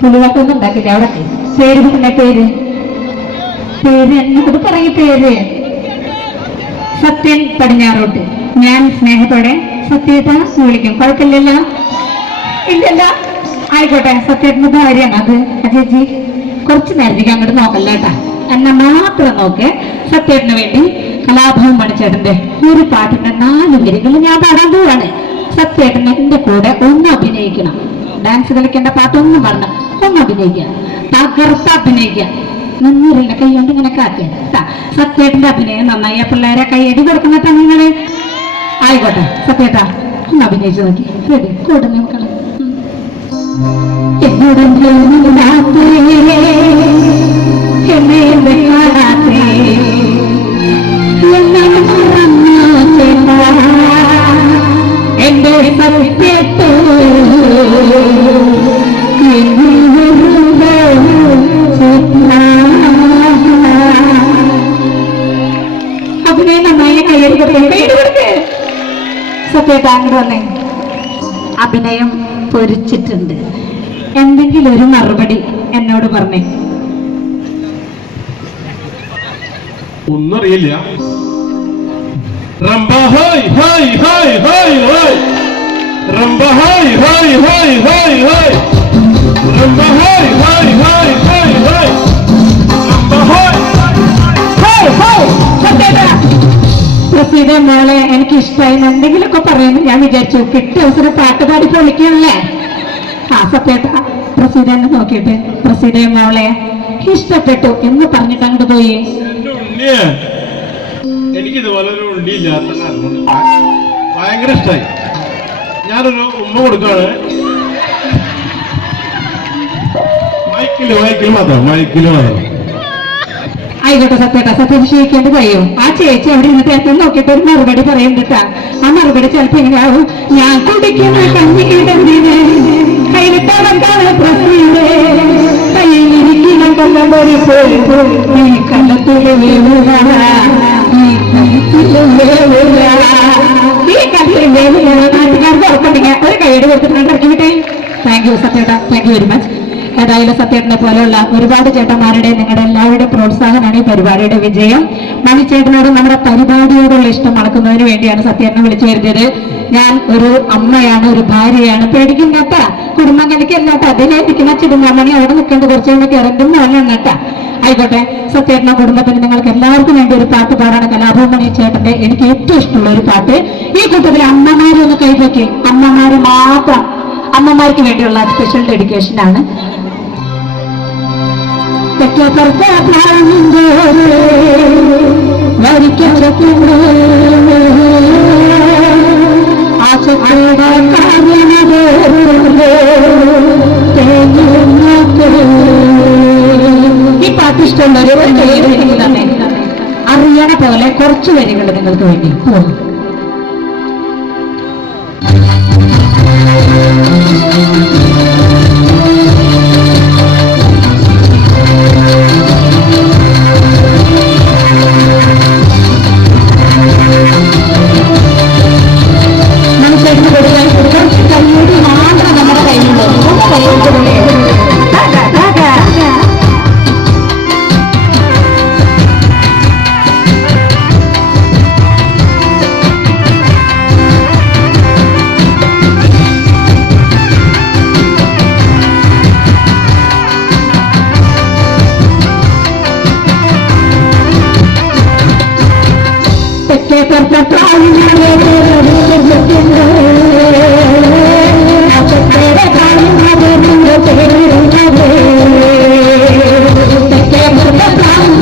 പുളിവാക്കൊന്നും ഉണ്ടാക്കില്ല അവിടെ പേര് പറഞ്ഞ പേര് പേര് എന്നോട് പറയും പേര് സത്യൻ പടിഞ്ഞാറോട്ട്. ഞാൻ സ്നേഹത്തോടെ സത്യത വിളിക്കും. കുഴപ്പമില്ലല്ലോ? ഇല്ലല്ല, ആയിക്കോട്ടെ. സത്യത്തിന്റെ ഭാര്യയാണ് അത്. ചേച്ചി കുറച്ച് നേരത്തേക്ക് അങ്ങോട്ട് നോക്കല്ല കേട്ടാ, എന്നെ മാത്രം നോക്ക്. സത്യേട്ടന് വേണ്ടി കലാഭവൻ മണിച്ചേട്ടന്റെ ഒരു പാട്ടിന്റെ 4 വരികൾ ഞാൻ പാടാൻ പോവാണ്. സത്യേട്ടന് എന്റെ കൂടെ ഒന്ന് അഭിനയിക്കണം. ഡാൻസ് കളിക്കേണ്ട പാട്ടൊന്നും പാടണം, ഒന്ന് അഭിനയിക്കുക, തകർത്ത് അഭിനയിക്കുക. നിന്നിരില്ല കൈ കൊണ്ട് ഇങ്ങനെ കാട്ടിയ സത്യേട്ടന്റെ അഭിനയം നന്നായി. പിള്ളേരെ കൈയടി കൊടുക്കുന്നിട്ടാ നിങ്ങള്. ആയിക്കോട്ടെ സത്യേട്ടാ, ഒന്ന് അഭിനയിച്ചു നോക്കി. റെഡി? കൂടെ നോക്കണം. എന്നോട് എന്റെ സത്യത്തോ അഭിനയം നന്നായി. കയ്യടി കൊടുക്കേ. സത്യേട്ടാ അങ്ങോട്ട് വന്നേ. അഭിനയം പൊരിച്ചിട്ടുണ്ട്. എന്തെങ്കിലും ഒരു മറുപടി എന്നോട് പറഞ്ഞേ. ഒന്നും അറിയില്ല. റംബ ഹായ് ഹായ് ഹായ് ഹായ് ഹായ് റംബ ഹായ് ഹായ് ഹായ് ഹായ് ഹായ് റംബ ഹായ് ഹായ് ഹായ് ഹായ് ഹായ് റംബ ഹായ് ഹായ് ഹായ്. സത്യേട്ടാ, പ്രസീത മോളെ എനിക്ക് ഇഷ്ടമായി എന്തെങ്കിലുമൊക്കെ പറയുന്നു ഞാൻ വിചാരിച്ചു. കിട്ടിയ അവസരം പാട്ട് പാടി പൊളിക്കണല്ലേ? ആ സത്യേട്ട, പ്രസീത എന്നെ നോക്കിയിട്ട് പ്രസീത മോളെ ഇഷ്ടപ്പെട്ടു എന്ന് പറഞ്ഞിട്ട് അങ്ങോട്ട് പോയി. എനിക്കിതുപോലെ ഒരു ഉണ്ടിയില്ലാത്ത കാരണം ഭയങ്കര ഇഷ്ടമായി. ഞാനൊരു ഉമ്മ കൊടുക്കാണ്. മൈക്കില് മാത്രം. ആയിക്കോട്ടെ സത്യേട്ട, സത്യം ക്ഷയിക്കേണ്ടി കഴിയും. ആ ചേച്ചി അവിടെ ഇന്നത്തെ ഏറ്റവും നോക്കിയിട്ട് ഒരു മറുപടി പറയുന്നുണ്ടാ. ആ മറുപടി ചിലപ്പോ എങ്ങനെയാവും. ഞാൻ കുടിക്കുന്ന കഞ്ഞിക്കിടന്നിന് കയ്യിലിട്ടാണ് പ്രസീതേ, കയ്യിലിരിക്കുന്ന കല്ലൊരു ഈ കല്ലത്തില് വേവുക, ഈ കല്ലത്തില് വേവുക, ഈ കല്ലിൽ വേവുക. നാട്ടുകാർക്ക് ഉറപ്പുണ്ടെങ്കിൽ ഒരു കൈയ്യടി കൊടുത്തിട്ടുണ്ട് ഇറക്കി വിട്ടേ. താങ്ക് യു സത്യേട്ട, താങ്ക് യു വെരി മച്ച്. ഏതായാലും സത്യേട്ടനെ പോലെയുള്ള ഒരുപാട് ചേട്ടന്മാരുടെ നിങ്ങളുടെ എല്ലാവരുടെയും പ്രോത്സാഹനമാണ് ഈ പരിപാടിയുടെ വിജയം. മണിച്ചേട്ടനോട് നമ്മുടെ പരിപാടിയോടുള്ള ഇഷ്ടം മണക്കുന്നതിന് വേണ്ടിയാണ് സത്യേട്ടനെ വിളിച്ചു വരുത്തിയത്. ഞാൻ ഒരു അമ്മയാണ്, ഒരു ഭാര്യയാണ്. പേടിക്കുന്നേട്ട, കുടുംബം കലിക്കല്ലാട്ട. അതിലേപ്പിക്കുന്ന ചിടുങ്ങാമണി അവിടെ നിൽക്കേണ്ട കുറച്ച് കയറിന്റെ മോനാണ്. ആയിക്കോട്ടെ സത്യേട്ടന കുടുംബത്തിന് നിങ്ങൾക്ക് എല്ലാവർക്കും വേണ്ടി ഒരു പാട്ട് പാടാണ്. കലാഭവൻ മണി ചേട്ടന്റെ എനിക്ക് ഏറ്റവും ഇഷ്ടമുള്ള ഒരു പാട്ട്. ഈ കൂട്ടത്തിലെ അമ്മമാരെ ഒന്ന് കൈവയ്ക്ക്. അമ്മമാര് മാത്രം, അമ്മമാർക്ക് വേണ്ടിയുള്ള സ്പെഷ്യൽ ഡെഡിക്കേഷൻ ആണ്. ഈ പാട്ട് ഇഷ്ടമുള്ളവർ തന്നെ അറിയണ പോലെ കുറച്ച് വരികൾ നിങ്ങൾക്ക് വേണ്ടി പോകും.